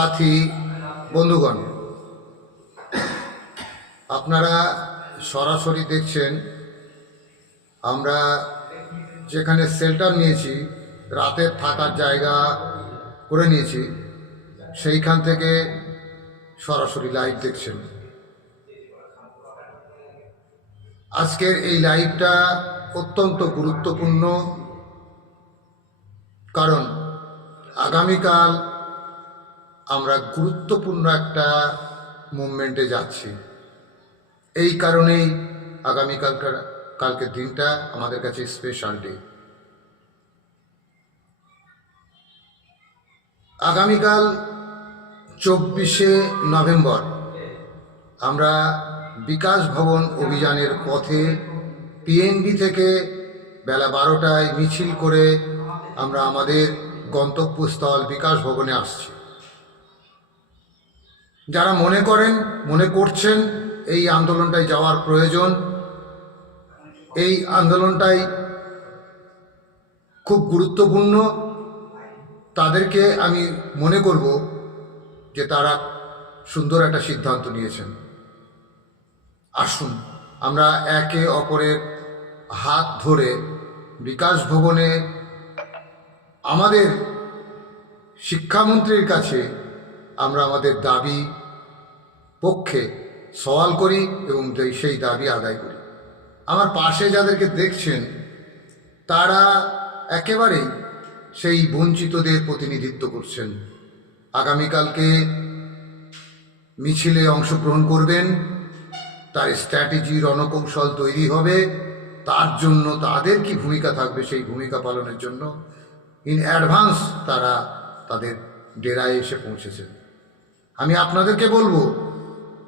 সাথী বন্ধুগণ, আপনারা সরাসরি দেখছেন আমরা যেখানে শেল্টার নিয়েছি, রাতের থাকার জায়গা করে নিয়েছি, সেইখান থেকে সরাসরি লাইভ দেখছেন। আজকের এই লাইভটা অত্যন্ত গুরুত্বপূর্ণ, কারণ আগামীকাল আমরা গুরুত্বপূর্ণ একটা মুভমেন্টে যাচ্ছি। এই কারণেই কালকের দিনটা আমাদের কাছে স্পেশাল ডে। আগামীকাল 24শে নভেম্বর আমরা বিকাশ ভবন অভিযানের পথে পিএনবি থেকে বেলা 12টায় মিছিল করে আমরা আমাদের গন্তব্যস্থল বিকাশ ভবনে আসছি। যারা মনে করছেন এই আন্দোলনটায় যাওয়ার প্রয়োজন, এই আন্দোলনটাই খুব গুরুত্বপূর্ণ, তাদেরকে আমি মনে করব যে তারা সুন্দর একটা সিদ্ধান্ত নিয়েছেন। আসুন আমরা একে অপরের হাত ধরে বিকাশ ভবনে আমাদের শিক্ষামন্ত্রীর কাছে আমরা আমাদের দাবি পক্ষে সওয়াল করি এবং সেই দাবি আদায় করি। আমার পাশে যাদেরকে দেখছেন তারা একেবারেই সেই বঞ্চিতদের প্রতিনিধিত্ব করছেন। আগামীকালকে মিছিলে অংশগ্রহণ করবেন, তার স্ট্র্যাটেজি রণকৌশল তৈরি হবে, তার জন্য তাদের কি ভূমিকা থাকবে সেই ভূমিকা পালনের জন্য ইন অ্যাডভান্স তারা তাদের ডেরায় এসে পৌঁছেছেন। আমি আপনাদেরকে বলবো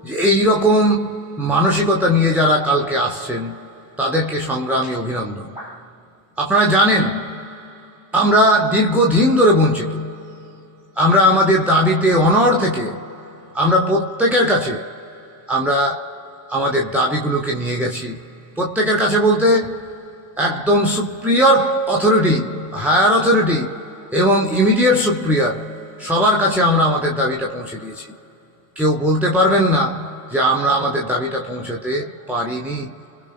যে এই রকম মানসিকতা নিয়ে যারা কালকে আসছেন তাদেরকে সংগ্রামী অভিনন্দন। আপনারা জানেন আমরা দীর্ঘদিন ধরে বঞ্চিত। আমরা আমাদের দাবিতে অনড় থেকে আমরা প্রত্যেকের কাছে আমরা আমাদের দাবিগুলোকে নিয়ে গেছি। প্রত্যেকের কাছে বলতে একদম সুপ্রিয়র অথরিটি, হায়ার অথরিটি এবং ইমিডিয়েট সুপ্রিয়র, সবার কাছে আমরা আমাদের দাবিটা পৌঁছে দিয়েছি। কেউ বলতে পারবেন না যে আমরা আমাদের দাবিটা পৌঁছাতে পারিনি,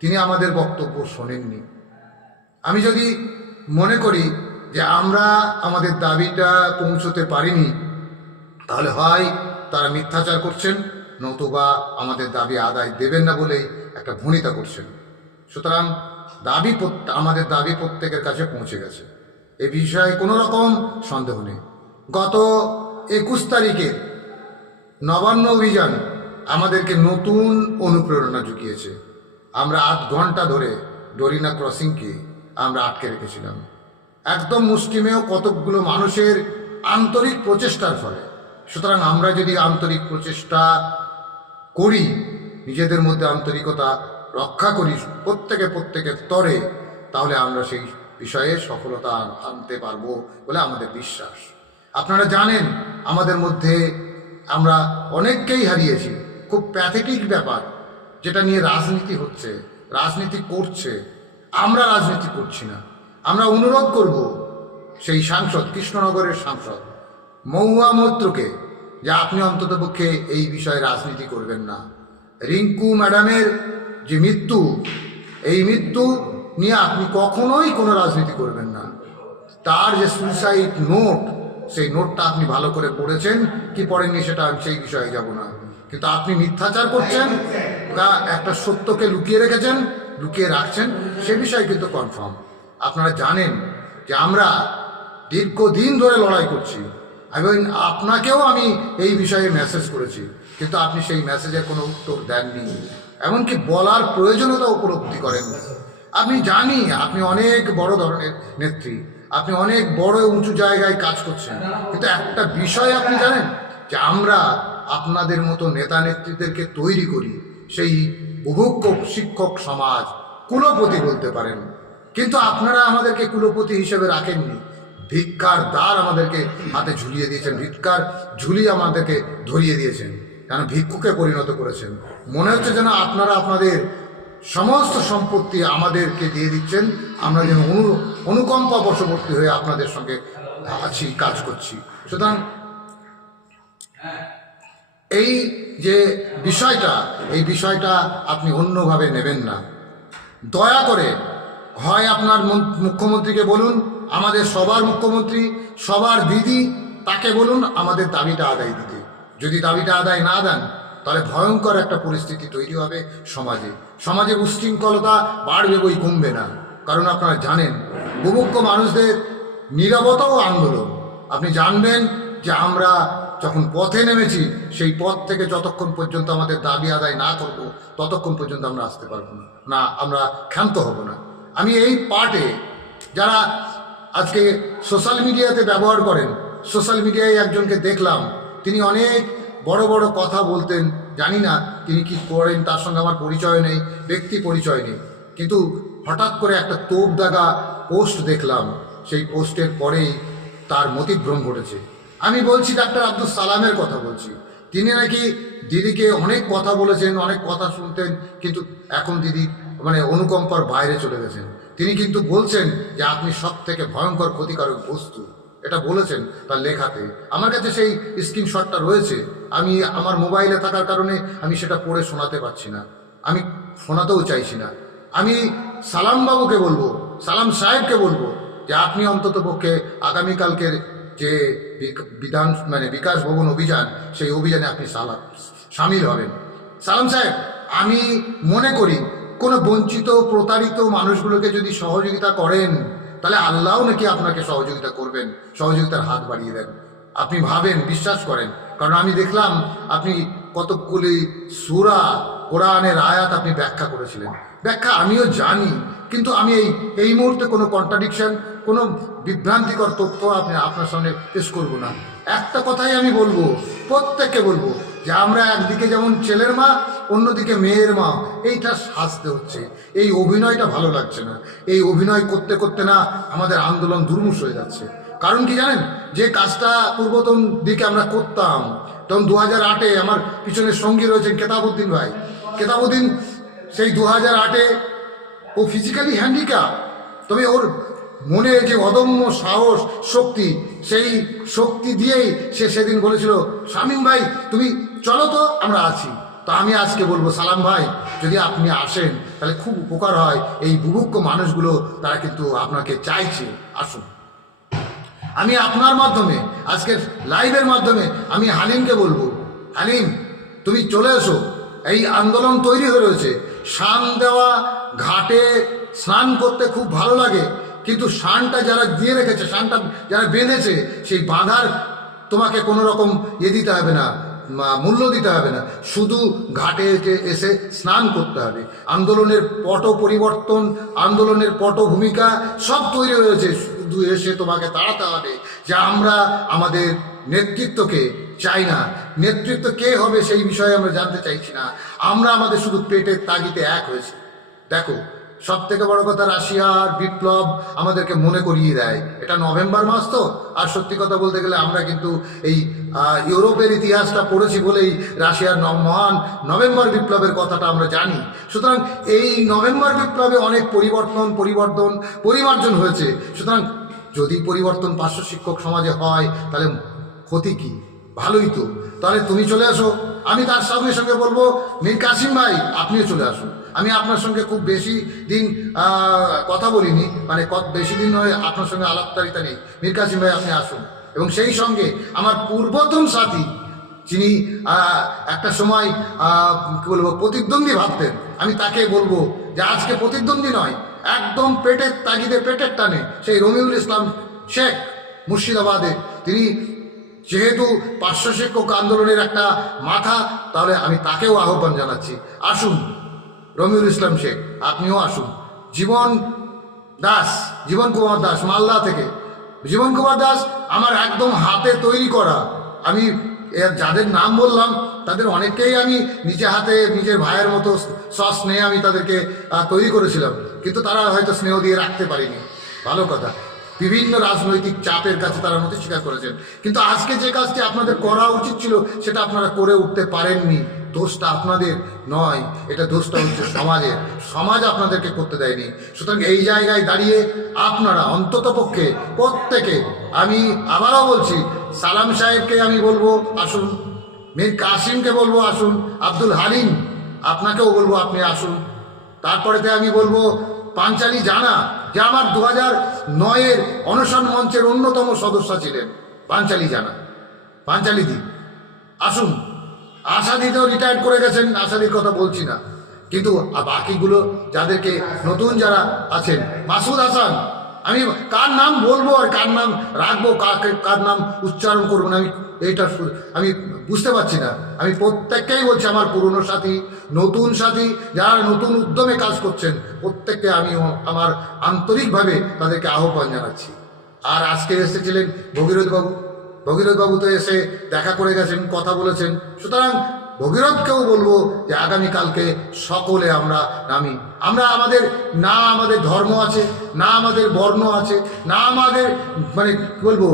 তিনি আমাদের বক্তব্য শোনেননি। আমি যদি মনে করি যে আমরা আমাদের দাবিটা পৌঁছতে পারিনি, তাহলে হয় তারা মিথ্যাচার করছেন, নতুবা আমাদের দাবি আদায় দেবেন না বলেই একটা ভূমিকা করছেন। সুতরাং আমাদের দাবি প্রত্যেকের কাছে পৌঁছে গেছে, এ বিষয়ে কোনো রকম সন্দেহ নেই। গত 21 তারিখে নবান্ন অভিযান আমাদেরকে নতুন অনুপ্রেরণা জুগিয়েছে। আমরা 8 ঘন্টা ধরে ডরিনা ক্রসিংকে আমরা আটকে রেখেছিলাম, একদম মুষ্টিমেয় কতকগুলো মানুষের আন্তরিক প্রচেষ্টার ফলে। সুতরাং আমরা যদি আন্তরিক প্রচেষ্টা করি, নিজেদের মধ্যে আন্তরিকতা রক্ষা করি প্রত্যেকের স্তরে, তাহলে আমরা সেই বিষয়ে সফলতা আনতে পারবো বলে আমাদের বিশ্বাস। আপনারা জানেন আমাদের মধ্যে আমরা অনেককেই হারিয়েছি। খুব প্যাথেটিক ব্যাপার, যেটা নিয়ে রাজনীতি হচ্ছে, রাজনীতি করছে। আমরা রাজনীতি করছি না। আমরা অনুরোধ করব সেই সাংসদ, কৃষ্ণনগরের সাংসদ মহুয়া মৈত্রকে, যে আপনি অন্ততপক্ষে এই বিষয়ে রাজনীতি করবেন না। রিঙ্কু ম্যাডামের যে মৃত্যু, এই মৃত্যু নিয়ে আপনি কখনোই কোনো রাজনীতি করবেন না। তার যে সুইসাইড নোট, সেই নোটটা আপনি ভালো করে পড়েছেন কি পড়েননি সেটা আমি সেই বিষয়ে যাব না, কিন্তু আপনি মিথ্যাচার করছেন বা একটা সত্যকে লুকিয়ে রাখছেন, সে বিষয়ে কিন্তু কনফার্ম। আপনারা জানেন যে আমরা দীর্ঘদিন ধরে লড়াই করছি এবং আপনাকেও আমি এই বিষয়ে মেসেজ করেছি, কিন্তু আপনি সেই মেসেজের কোনো উত্তর দেননি, এমনকি বলার প্রয়োজনীয়তা উপলব্ধি করেন। আপনি জানি আপনি অনেক বড় ধরনের নেত্রী, আপনি অনেক বড় উঁচু জায়গায় কাজ করছেন, কিন্তু একটা বিষয় আপনি জানেন যে আমরা আপনাদের মতো নেতা নেত্রীদেরকে তৈরি করি সেই বুভুক্ষ শিক্ষক সমাজ, কুলপতি বলতে পারেন, কিন্তু আপনারা আমাদেরকে কুলপতি হিসেবে রাখেননি। ভিক্ষার দ্বার আমাদেরকে হাতে ঝুলিয়ে দিয়েছেন, ভিক্ষার ঝুলি আমাদেরকে ধরিয়ে দিয়েছেন, কেন ভিক্ষুকে পরিণত করেছেন। মনে হচ্ছে যেন আপনারা আপনাদের সমস্ত সম্পত্তি আমাদেরকে দিয়ে দিচ্ছেন, আমরা যেন অনুকম্পা বশবর্তী হয়ে আপনাদের সঙ্গে আছি, কাজ করছি। সুতরাং এই যে বিষয়টা, এই বিষয়টা আপনি অন্যভাবে নেবেন না। দয়া করে হয় আপনার মুখ্যমন্ত্রীকে বলুন, আমাদের সবার মুখ্যমন্ত্রী, সবার দিদি, তাকে বলুন আমাদের দাবিটা আদায় দিতে। যদি দাবিটা আদায় না দেন তাহলে ভয়ঙ্কর একটা পরিস্থিতি তৈরি হবে সমাজে। সমাজে উশৃঙ্খলতা বাড়বে, বই কমবে না। কারণ আপনারা জানেন বুভুক্ষ মানুষদের নীরবতাও আন্দোলন। আপনি জানবেন যে আমরা যখন পথে নেমেছি, সেই পথ থেকে যতক্ষণ পর্যন্ত আমাদের দাবি আদায় না করব ততক্ষণ পর্যন্ত আমরা আসতে পারবো না, না আমরা ক্ষান্ত হব না। আমি এই পার্টে যারা আজকে সোশ্যাল মিডিয়াতে ব্যবহার করেন, সোশ্যাল মিডিয়ায় একজনকে দেখলাম, তিনি অনেক বড় বড় কথা বলতেন, জানি না তিনি কি করেন, তার সঙ্গে আমার পরিচয় নেই, ব্যক্তি পরিচয় নেই, কিন্তু হঠাৎ করে একটা তোপ দাগা পোস্ট দেখলাম। সেই পোস্টের পরেই তার মতিভ্রম ঘটেছে। আমি বলছি ডাক্তার আব্দুল সালামের কথা বলছি। তিনি নাকি দিদিকে অনেক কথা বলেছেন, অনেক কথা শুনতেন, কিন্তু এখন দিদি মানে অনুকম্পার বাইরে চলে গেছেন। তিনি কিন্তু বলছেন যে আপনি সব থেকে ভয়ঙ্কর ক্ষতিকারক বস্তু, এটা বলেছেন তার লেখাতে। আমার কাছে সেই স্ক্রিনশটটা রয়েছে, আমি আমার মোবাইলে থাকার কারণে আমি সেটা পড়ে শোনাতে পারছি না, আমি শোনাতেও চাইছি না। আমি সালাম বাবুকে বলবো, সালাম সাহেবকে বলবো যে আপনি অন্তত পক্ষে আগামীকালকের যে বিকাশ ভবন অভিযান, সেই অভিযানে আপনি সামিল হবেন। সালাম সাহেব, আমি মনে করি কোনো বঞ্চিত প্রতারিত মানুষগুলোকে যদি সহযোগিতা করেন তাহলে আল্লাহও নাকি আপনাকে সহযোগিতা করবেন, সহযোগিতার হাত বাড়িয়ে দেন। আপনি ভাবেন, বিশ্বাস করেন, কারণ আমি দেখলাম আপনি কতগুলি সূরা কোরআনের আয়াত আপনি ব্যাখ্যা করেছিলেন। ব্যাখ্যা আমিও জানি, কিন্তু আমি এই মুহূর্তে কোনো কন্ট্রাডিকশন, কোনো বিভ্রান্তিকর তথ্য আপনার সামনে পেশ করব না। একটা কথাই আমি বলবো, প্রত্যেককে বলবো যে আমরা একদিকে যেমন ছেলের মা, অন্যদিকে মেয়ের মা, এইটা সাজতে হচ্ছে। এই অভিনয়টা ভালো লাগছে না। এই অভিনয় করতে করতে না আমাদের আন্দোলন দুর্মুষ হয়ে যাচ্ছে। কারণ কি জানেন, যে কাজটা পূর্বতন দিকে আমরা করতাম, তখন 2008-এ আমার পিছনের সঙ্গী রয়েছেন কেতাবউদ্দিন ভাই। কেতাবউদ্দিন সেই 2008-এ ও ফিজিক্যালি হ্যান্ডিক্যাপ, তবে ওর মনে যে অদম্য সাহস, শক্তি, সেই শক্তি দিয়েই সে সেদিন বলেছিল, শামীম ভাই তুমি চলো তো, আমরা আছি। তো আমি আজকে বলবো, সালাম ভাই যদি আপনি আসেন তাহলে খুব উপকার হয়। এই বুভুক্ষ মানুষগুলো তারা কিন্তু আপনাকে চাইছে, আসুন। আমি আপনার মাধ্যমে, আজকের লাইভের মাধ্যমে আমি হালিমকে বলবো, হালিম তুমি চলে এসো। এই আন্দোলন তৈরি হয়ে রয়েছে। শান দেওয়া ঘাটে স্নান করতে খুব ভালো লাগে, কিন্তু শানটা যারা দিয়ে রেখেছে, শানটা যারা বেঁধেছে, সেই বাঁধার তোমাকে কোনো রকম দিতে হবে না, মূল্য দিতে হবে না, শুধু ঘাটে এসে স্নান করতে হবে। আন্দোলনের পট পরিবর্তন, আন্দোলনের পট ভূমিকা সব তৈরি হয়েছে, শুধু এসে তোমাকে তাড়াতে হবে যে আমরা আমাদের নেতৃত্বকে চাই না। নেতৃত্ব কে হবে সেই বিষয়ে আমরা জানতে চাইছি না, আমরা আমাদের শুধু পেটের তাগিদে এক হয়েছে। দেখো, সব থেকে বড় কথা, রাশিয়ার বিপ্লব আমাদেরকে মনে করিয়ে দেয়, এটা নভেম্বর মাস তো। আর সত্যি কথা বলতে গেলে আমরা কিন্তু এই ইউরোপের ইতিহাসটা পড়েছি বলেই রাশিয়ার মহান নভেম্বর বিপ্লবের কথাটা আমরা জানি। সুতরাং এই নভেম্বর বিপ্লবে অনেক পরিমার্জন হয়েছে। সুতরাং যদি পরিবর্তন পার্শ্ব শিক্ষক সমাজে হয় তাহলে ক্ষতি কি? ভালোই তো। তাহলে তুমি চলে আসো। আমি তার সঙ্গে সঙ্গে বলবো, মীর কাসিম ভাই আপনিও চলে আসুন। আমি আপনার সঙ্গে খুব বেশি দিন কথা বলিনি, মানে বেশি দিন নয় আপনার সঙ্গে আলাপচারিতা নেই। মীর কাসিম ভাই আপনি আসুন। এবং সেই সঙ্গে আমার পূর্বতন সাথী, যিনি একটা সময় কী বলবো প্রতিদ্বন্দ্বী ভাবতেন, আমি তাকে বলবো যে আজকে প্রতিদ্বন্দ্বী নয়, একদম পেটের তাগিদে, পেটের টানে, সেই রমিউল ইসলাম শেখ মুর্শিদাবাদে, তিনি যেহেতু পার্শ্ব শিক্ষক আন্দোলনের একটা মাথা, তাহলে আমি তাকেও আহ্বান জানাচ্ছি, আসুন রমিউল ইসলাম শেখ, আপনিও আসুন। জীবন কুমার দাস মালদা থেকে, জীবন কুমার দাস আমার একদম হাতে তৈরি করা, আমি যাদের নাম বললাম তাদের অনেককেই আমি নিজে হাতে, নিজের ভাইয়ের মতো সস্নেহে আমি তাদেরকে তৈরি করেছিলাম, কিন্তু তারা হয়তো স্নেহ দিয়ে রাখতে পারেনি। ভালো কথা, বিভিন্ন রাজনৈতিক চাপের কাছে তারা নথি স্বীকার করেছেন, কিন্তু আজকে যে কাজটি আপনাদের করা উচিত ছিল সেটা আপনারা করে উঠতে পারেননি। দোষটা আপনাদের নয়, এটা দোষটা হচ্ছে সমাজের। সমাজ আপনাদেরকে করতে দেয়নি। সুতরাং এই জায়গায় দাঁড়িয়ে আপনারা অন্ততপক্ষে প্রত্যেকে, আমি আবারও বলছি, সালাম সাহেবকে আমি বলবো আসুন, মীর কাসিমকে বলবো আসুন, আব্দুল হালিম আপনাকেও বলবো আপনি আসুন। তারপরেতে আমি বলবো পাঞ্চালী জানা, যে আমার 2009-এর অনশন মঞ্চের অন্যতম সদস্য ছিলেন, পাঞ্চালী জানা, পাঞ্চালী দি আসুন। আশাদিতেও রিটায়ার করে গেছেন, আশাদির কথা বলছি না, কিন্তু বাকিগুলো যাদেরকে নতুন যারা আছেন, মাসুদ হাসান, আমি কার নাম বলবো আর কার নাম রাখবো, কার নাম উচ্চারণ করবো না, আমি বুঝতে পারছি না। আমি প্রত্যেককেই বলছি, আমার পুরনো সাথী, নতুন সাথী, যারা নতুন উদ্যমে কাজ করছেন, প্রত্যেককে আমি আমার আন্তরিকভাবে তাদেরকে আহ্বান জানাচ্ছি। আর আজকে এসেছিলেন ভগীরথ বাবু, ভগীরথ বাবু তো এসে দেখা করে গেছেন, কথা বলেছেন। সুতরাং ভগীরথকেও বলবো যে আগামীকালকে সকলে আমরা নামি। আমরা আমাদের ধর্ম আছে, না আমাদের বর্ণ আছে, না আমাদের মানে কি বলবো,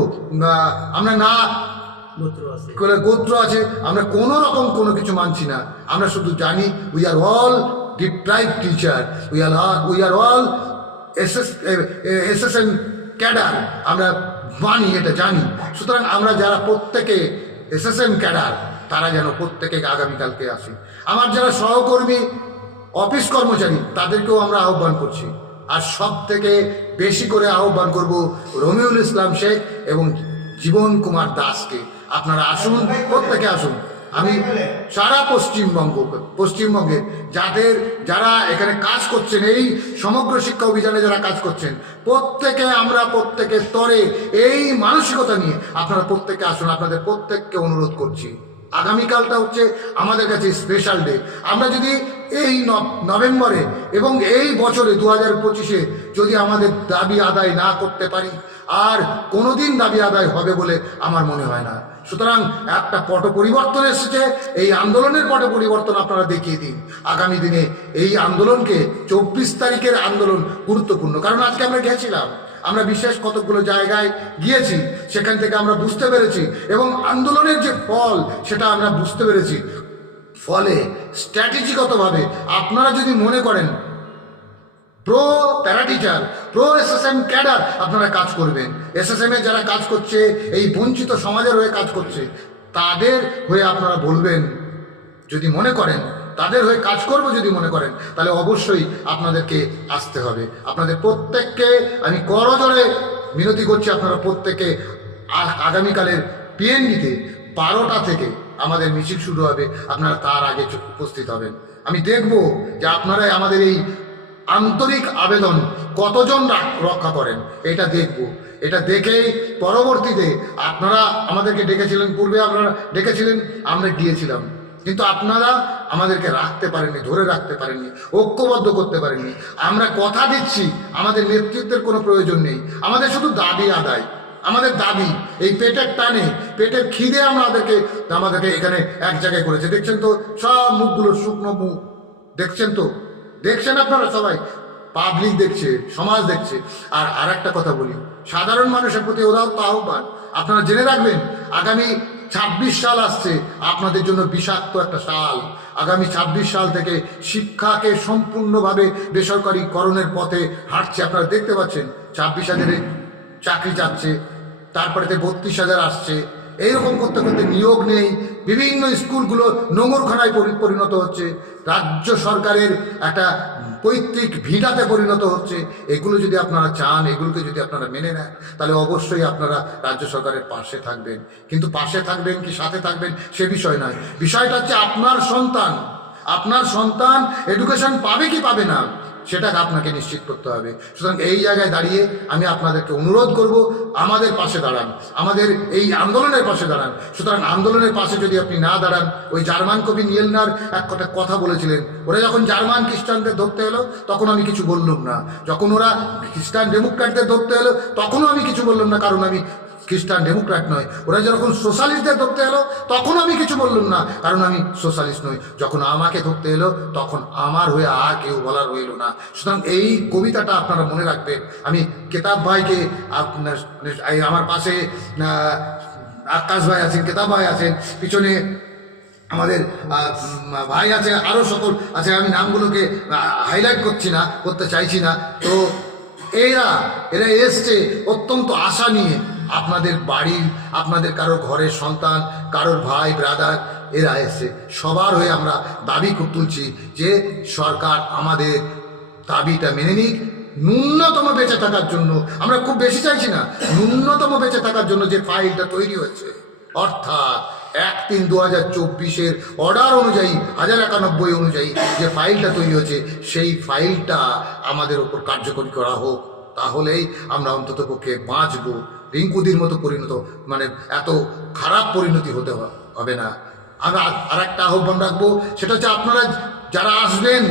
আমরা না গোত্র আছে, আমরা কোনো রকম কোনো কিছু মানছি না। আমরা শুধু জানি we are all deprived teacher, we are all SSN cadre, আমরা মানি, এটা জানি। সুতরাং আমরা যারা প্রত্যেকে এসএসএন ক্যাডার, তারা যেন প্রত্যেকে আগামীকালকে আসে। আমার যারা সহকর্মী অফিস কর্মচারী, তাদেরকেও আমরা আহ্বান করছি। আর সব থেকে বেশি করে আহ্বান করব রমিউল ইসলাম শেখ এবং জীবন কুমার দাসকে। আপনারা আসুন, প্রত্যেকে আসুন। আমি সারা পশ্চিমবঙ্গে যারা এখানে কাজ করছেন, এই সমগ্র শিক্ষা অভিযানে যারা কাজ করছেন, প্রত্যেকের স্তরে এই মানসিকতা নিয়ে আপনারা প্রত্যেকে আসুন। আপনাদের প্রত্যেককে অনুরোধ করছি, আগামীকালটা হচ্ছে আমাদের কাছে স্পেশাল ডে। আমরা যদি এই নভেম্বরে এবং এই বছরে 2025-এ যদি আমাদের দাবি আদায় না করতে পারি, আর কোনোদিন দাবি আদায় হবে বলে আমার মনে হয় না। সুতরাং একটা পট পরিবর্তন এসেছে, এই আন্দোলনের পট পরিবর্তন আপনারা দেখিয়ে দিন। আগামী দিনে এই আন্দোলনকে 24 তারিখের আন্দোলন গুরুত্বপূর্ণ, কারণ আজকে আমরা গেছিলাম, আমরা বিশেষ কতগুলো জায়গায় গিয়েছি, সেখান থেকে আমরা বুঝতে পেরেছি, এবং আন্দোলনের যে ফল সেটা আমরা বুঝতে পেরেছি। ফলে স্ট্র্যাটেজিগতভাবে আপনারা যদি মনে করেন pro para teacher, pro SSM cadre আপনারা কাজ করবেন, এসএসএম এ যারা কাজ করছে, এই বঞ্চিত সমাজের হয়ে কাজ করছে, তাদের হয়ে আপনারা বলবেন। যদি মনে করেন তাদের হয়ে কাজ করবো, যদি মনে করেন, তাহলে অবশ্যই আপনাদেরকে আসতে হবে। আপনাদের প্রত্যেককে আমি করজোড়ে মিনতি করছি, আপনারা প্রত্যেকে আগামীকালের পিএনডিতে 12টা থেকে আমাদের মিছিল শুরু হবে, আপনারা তার আগে উপস্থিত হবেন। আমি দেখব যে আপনারা আমাদের এই আন্তরিক আবেদন কতজন রক্ষা করেন, এটা দেখব। এটা দেখেই পরবর্তীতে আপনারা আমাদেরকে ডেকেছিলেন, পূর্বে আপনারা ডেকেছিলেন, আমরা গিয়েছিলাম, কিন্তু আপনারা আমাদেরকে রাখতে পারেননি, ধরে রাখতে পারেননি, ঐক্যবদ্ধ করতে পারেননি। আমরা কথা দিচ্ছি, আমাদের নেতৃত্বের কোনো প্রয়োজন নেই, আমাদের শুধু দাবি আদায়, আমাদের দাবি এই পেটের টানে, পেটের খিদে আমাদেরকে এখানে এক জায়গায় করেছে। দেখছেন তো সব মুখগুলো, শুকনো মুখ, দেখছেন আপনারা সবাই, পাবলিক দেখছে, সমাজ দেখছে। আর একটা কথা বলি, সাধারণ মানুষের প্রতি উদাহরণ আহ্বান, আপনারা জেনে রাখবেন, আগামী 26 সাল আসছে আপনাদের জন্য বিষাক্ত একটা সাল। আগামী 26 সাল থেকে শিক্ষাকে সম্পূর্ণভাবে বেসরকারিকরণের পথে হাঁটছে। আপনারা দেখতে পাচ্ছেন 26,000 চাকরি যাচ্ছে, তারপরেতে 32,000 আসছে। এইরকম করতে করতে নিয়োগ নেই, বিভিন্ন স্কুলগুলো নোংরখানায় পরিণত হচ্ছে, রাজ্য সরকারের একটা পৈতৃক ভিটাতে পরিণত হচ্ছে। এগুলো যদি আপনারা চান, এগুলোকে যদি আপনারা মেনে নেন, তাহলে অবশ্যই আপনারা রাজ্য সরকারের পাশে থাকবেন। কিন্তু পাশে থাকবেন কি সাথে থাকবেন সে বিষয় নয়, বিষয়টা হচ্ছে আপনার সন্তান এডুকেশন পাবে কি পাবে না, সেটাকে আপনাকে নিশ্চিত করতে হবে। সুতরাং এই জায়গায় দাঁড়িয়ে আমি আপনাদেরকে অনুরোধ করব, আমাদের পাশে দাঁড়ান, আমাদের এই আন্দোলনের পাশে দাঁড়ান। সুতরাং আন্দোলনের পাশে যদি আপনি না দাঁড়ান, ওই জার্মান কবি নিয়েলনার এক কথা বলেছিলেন, ওরা যখন জার্মান খ্রিস্টানদের ধরতে এলো তখন আমি কিছু বললাম না, যখন ওরা খ্রিস্টান ডেমোক্র্যাটদের ধরতে এলো তখনও আমি কিছু বললাম না, কারণ আমি খ্রিস্টান ডেমোক্র্যাট নয়। ওরা যখন সোশ্যালিস্টদের ধরতে এলো তখন আমি কিছু বললাম না, কারণ আমি সোশ্যালিস্ট নই। যখন আমাকে ধরতে এলো তখন আমার হয়ে আর কেউ বলার রইল না। সুতরাং এই কবিতাটা আপনারা মনে রাখবেন। আমি কেতাব ভাইকে, আপনার আমার পাশে আকাশ ভাই আছেন, কেতাব ভাই আছেন, পিছনে আমাদের ভাই আছে, আরও সকল আছে, আমি নামগুলোকে হাইলাইট করতে চাইছি না। তো এরা এসছে অত্যন্ত আশা নিয়ে, আপনাদের বাড়ির, আপনাদের কারোর ঘরের সন্তান, কারোর ভাই ব্রাদার, এরা এসে সবার হয়ে আমরা দাবি তুলছি যে সরকার আমাদের দাবিটা মেনে নিক। ন্যূনতম বেঁচে থাকার জন্য, আমরা খুব বেশি চাইছি না, ন্যূনতম বেঁচে থাকার জন্য যে ফাইলটা তৈরি হয়েছে, অর্থাৎ 1/3/2024 অর্ডার অনুযায়ী 1091 অনুযায়ী যে ফাইলটা তৈরি হয়েছে, সেই ফাইলটা আমাদের ওপর কার্যকরী করা হোক। তাহলেই আমরা অন্ততপক্ষে বাঁচবো। রিঙ্কুদির মতো পরিণত, মানে এত খারাপ পরিণতি হতে হবে না। আমরা আর একটা আহ্বান রাখবো, সেটা হচ্ছে আপনারা যারা আসবেন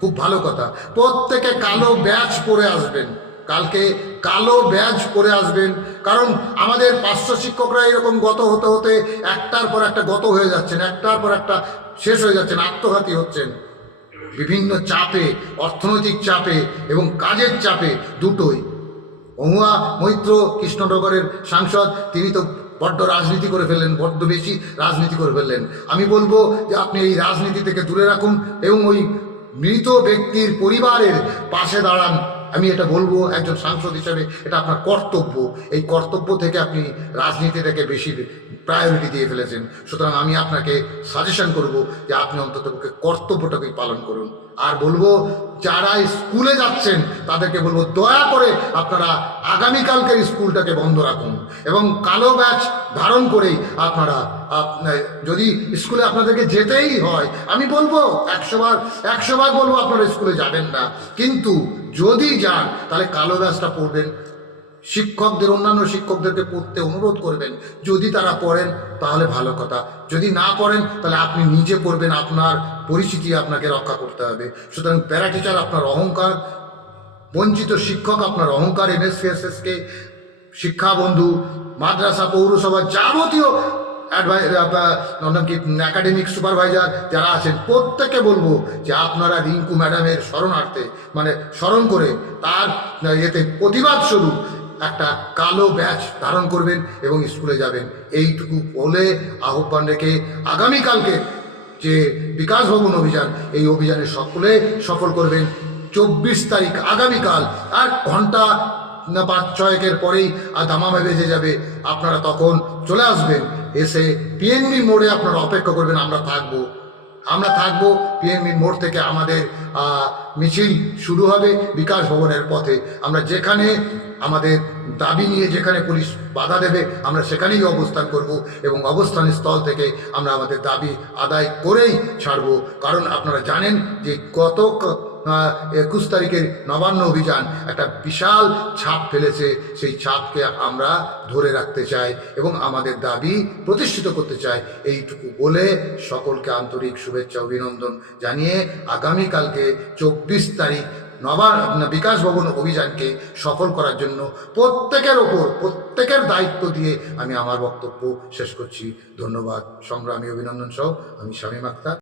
খুব ভালো কথা, প্রত্যেকে কালো ব্যাজ পরে আসবেন। কালকে কালো ব্যাজ পরে আসবেন, কারণ আমাদের পার্শ্ব শিক্ষকরা এরকম গত হতে হতে একটার পর একটা গত হয়ে যাচ্ছেন, একটার পর একটা শেষ হয়ে যাচ্ছেন, আত্মঘাতী হচ্ছেন বিভিন্ন চাপে, অর্থনৈতিক চাপে এবং কাজের চাপে, দুটোই। মহুয়া মৈত্র কৃষ্ণনগরের সাংসদ, তিনি তো বড্ড রাজনীতি করে ফেললেন, বড্ড বেশি রাজনীতি করে ফেললেন। আমি বলবো যে আপনি এই রাজনীতি থেকে দূরে রাখুন এবং ওই মৃত ব্যক্তির পরিবারের পাশে দাঁড়ান। আমি এটা বলবো একজন সাংসদ হিসেবে, এটা আপনার কর্তব্য। এই কর্তব্য থেকে আপনি রাজনীতিটাকে বেশি প্রায়োরিটি দিয়ে ফেলেছেন। সুতরাং আমি আপনাকে সাজেশন করব যে আপনি অন্ততপক্ষে কর্তব্যটাকেই পালন করুন। আর বলবো যারা স্কুলে যাচ্ছেন তাদেরকে বলবো দয়া করে আপনারা আগামীকালকের স্কুলটাকে বন্ধ রাখুন এবং কালো ব্যাচ ধারণ করেই আপনারা যদি স্কুলে আপনাদেরকে যেতেই হয়, আমি বলবো 100 বার বলবো আপনারা স্কুলে যাবেন না, কিন্তু যদি যান তাহলে কালো ব্যাচটা পড়বেন। শিক্ষকদের, অন্যান্য শিক্ষকদেরকে পড়তে অনুরোধ করবেন। যদি তারা পড়েন তাহলে ভালো কথা, যদি না পড়েন তাহলে আপনি নিজে পড়বেন, আপনার পরিস্থিতি আপনাকে রক্ষা করতে হবে। সুতরাং প্যারা টিচার আপনার অহংকার, বঞ্চিত শিক্ষক আপনার অহংকার, এমএসসিএসএসকে, শিক্ষাবন্ধু, মাদ্রাসা, পৌরসভা, যাবতীয় একাডেমিক সুপারভাইজার যারা আছেন, প্রত্যেককে বলবো যে আপনারা রিঙ্কু ম্যাডামের স্মরণার্থে, মানে স্মরণ করে তার এতে প্রতিবাদ স্বরূপ একটা কালো ব্যাচ ধারণ করবেন এবং স্কুলে যাবেন। এইটুকু বলে আহ্বান রেখে আগামীকালকে যে বিকাশ ভবন অভিযান, এই অভিযানে সকলে সফল করবেন। 24 তারিখ আগামীকাল, আর ঘন্টা 5-6 পরেই দামামে বেজে যাবে। আপনারা তখন চলে আসবেন, এসে পিএনবি মোড়ে আপনারা অপেক্ষা করবেন। আমরা থাকবো পিএনবি মোড় থেকে আমাদের মিছিল শুরু হবে বিকাশ ভবনের পথে। আমরা যেখানে আমাদের দাবি নিয়ে যেখানে পুলিশ বাধা দেবে, আমরা সেখানেই অবস্থান করব এবং অবস্থান স্থল থেকে আমরা আমাদের দাবি আদায় করেই ছাড়ব। কারণ আপনারা জানেন যে গত 21 তারিখের নবান্ন অভিযান একটা বিশাল ছাপ ফেলেছে। সেই ছাপকে আমরা ধরে রাখতে চাই এবং আমাদের দাবি প্রতিষ্ঠিত করতে চাই। এইটুকু বলে সকলকে আন্তরিক শুভেচ্ছা অভিনন্দন জানিয়ে আগামীকালকে 24 তারিখ বিকাশ ভবন অভিযানকে সফল করার জন্য প্রত্যেকের দায়িত্ব দিয়ে আমি আমার বক্তব্য শেষ করছি। ধন্যবাদ। সংগ্রামী অভিনন্দন সহ আমি শামীম আক্তার।